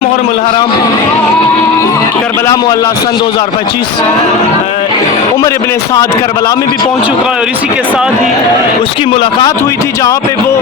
محرم الحرام کربلا معلیٰ سن 2025 عمر ابن سعد کربلا میں بھی پہنچ چکا ہے اور اسی کے ساتھ ہی اس کی ملاقات ہوئی تھی جہاں پہ وہ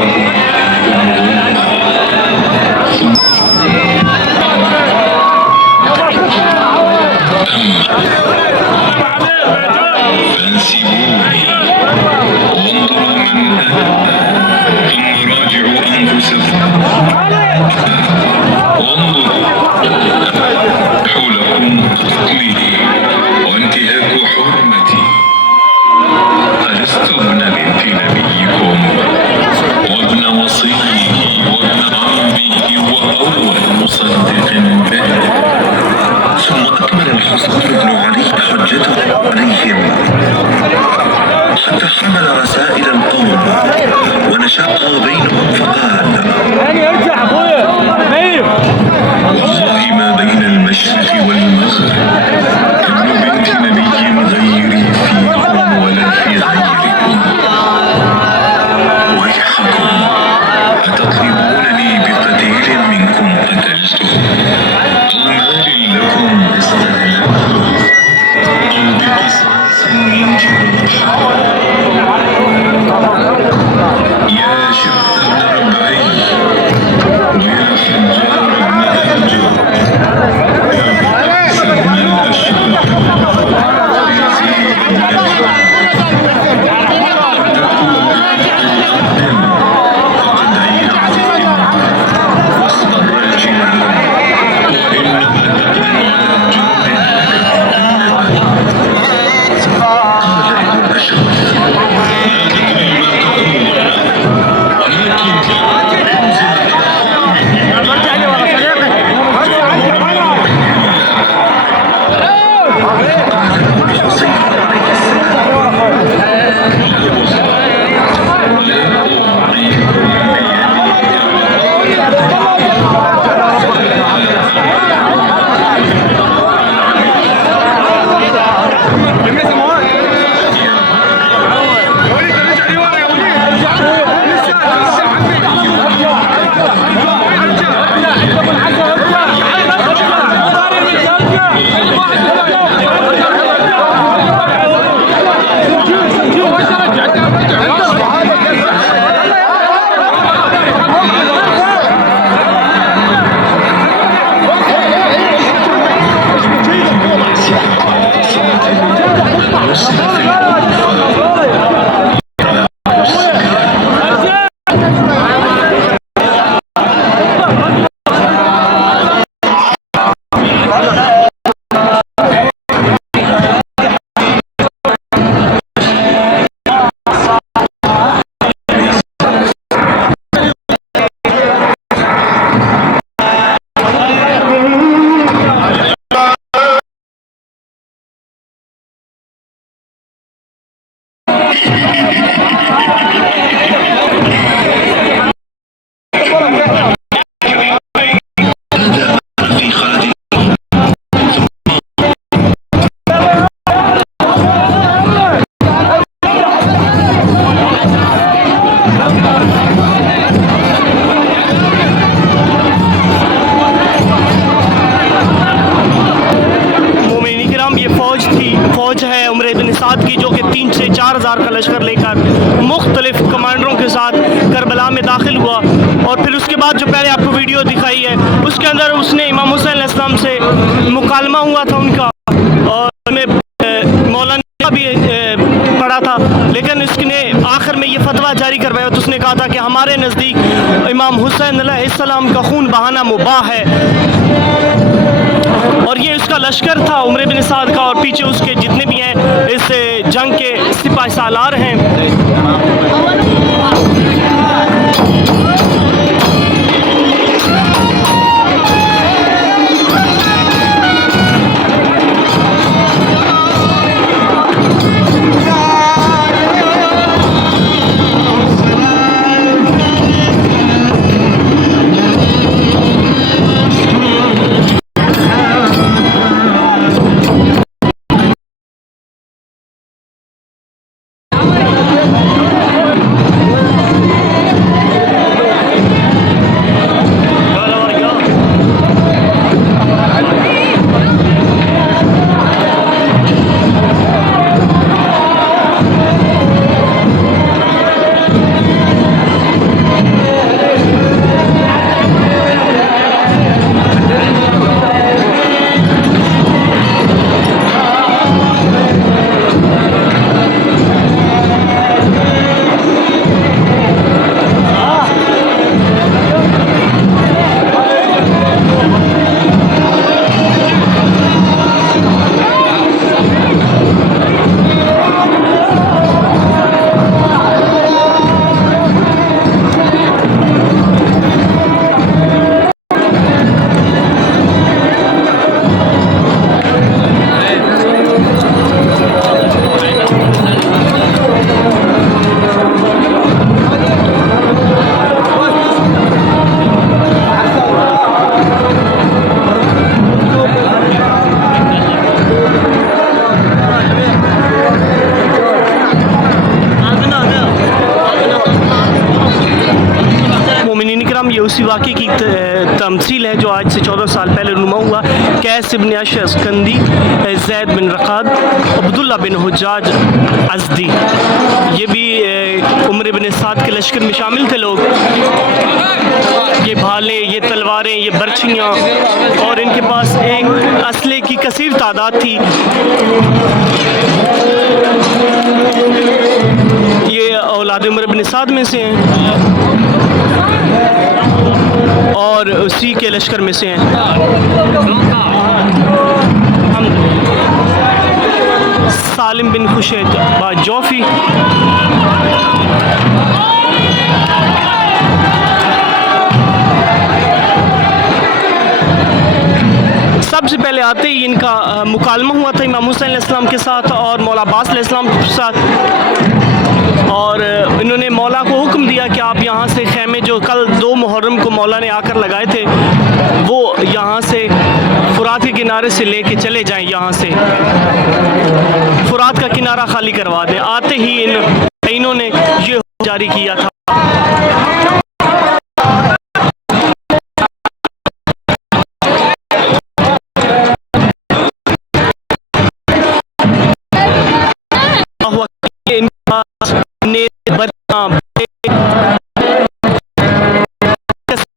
کی جو کہ 3 سے 4 ہزار کا لشکر لے کر مختلف کمانڈروں کے ساتھ کربلا میں داخل ہوا اور پھر اس کے بعد جو پہلے آپ کو ویڈیو دکھائی ہے اس کے اندر اس نے امام حسین علیہ السلام سے مکالمہ ہوا تھا ان کا اور میں مولانا بھی پڑھا تھا لیکن اس نے آخر میں یہ فتویٰ جاری کروایا تو اس نے کہا تھا کہ ہمارے نزدیک امام حسین علیہ السلام کا خون بہانا مباح ہے اور یہ اس کا لشکر تھا عمر بن سعد کا اور پیچھے اس کے جتنے بھی ہیں اس جنگ کے سپاہ سالار ہیں اسی واقعے کی تمثیل ہے جو آج سے 14 سال پہلے رونما ہوا. قیس بن اشعث کندی, زید بن رقاد, عبداللہ بن حجاج ازدی, یہ بھی عمر بن سعد کے لشکر میں شامل تھے لوگ. یہ بھالیں, یہ تلواریں, یہ برچھیاں, اور ان کے پاس ایک اسلحے کی کثیر تعداد تھی. یہ اولاد عمر بن سعد میں سے ہیں اور اسی کے لشکر میں سے ہیں. سالم بن خشید با جوفی, سب سے پہلے آتے ہی ان کا مکالمہ ہوا تھا امام حسین علیہ السلام کے ساتھ اور مولا عباس علیہ السلام کے ساتھ, اور انہوں نے مولا کو حکم دیا کہ آپ یہاں سے خیمے جو کل 2 محرم کو مولا نے آ کر لگائے تھے وہ یہاں سے فرات کے کنارے سے لے کے چلے جائیں, یہاں سے فرات کا کنارہ خالی کروا دیں. آتے ہی انہوں نے یہ حکم جاری کیا تھا.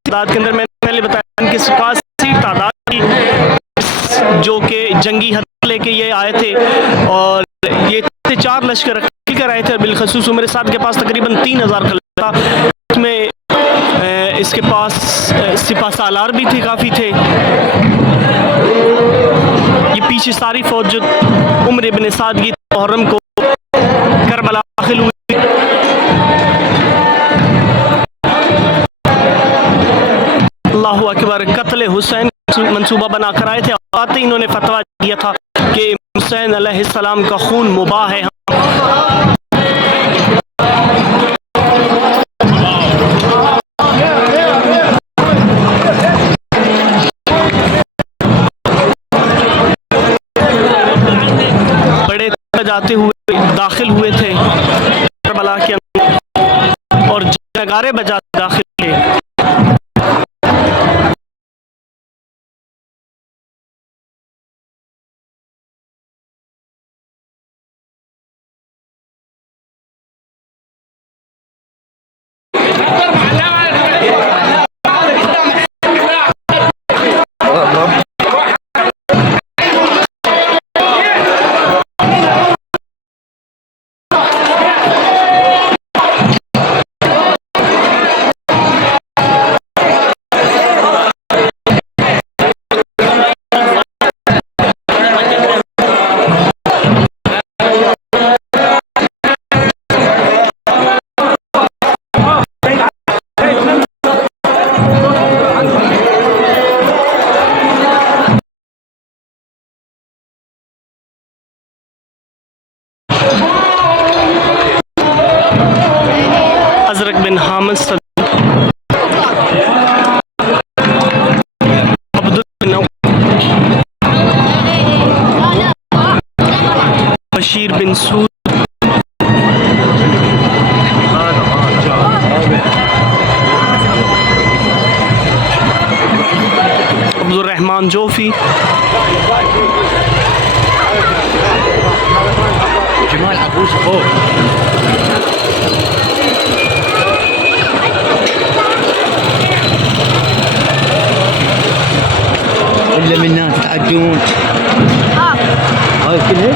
تعداد کے اندر میں نے پہلے بتایا ان کے پاس تعداد تھی جو کہ جنگی ہتھیار لے کے یہ آئے تھے, اور یہ 4 لشکر مل کر آئے تھے. اور بالخصوص عمر سعد کے پاس تقریباً 3000 خلفاء تھا. اس میں اس کے پاس سپہ سالار بھی تھے, کافی تھے. یہ پیچھے ساری فوج جو عمر بن سعد کی محرم کو کربلا داخل ہوئی. اللہ اکبر, قتل حسین منصوبہ بنا کر آئے تھے. آتے ہی انہوں نے فتویٰ دیا تھا کہ حسین علیہ السلام کا خون مباح ہے. بڑے جاتے ہوئے داخل ہوئے تھے کربلا کے اندر اور نگارے بجاتے داخل تھے. ازرق بن حامد صدیق, بشیر بن سود, عبدالرحمن جوفی, جمال ابو صفور, ولا من الناس تعجون هاي كلها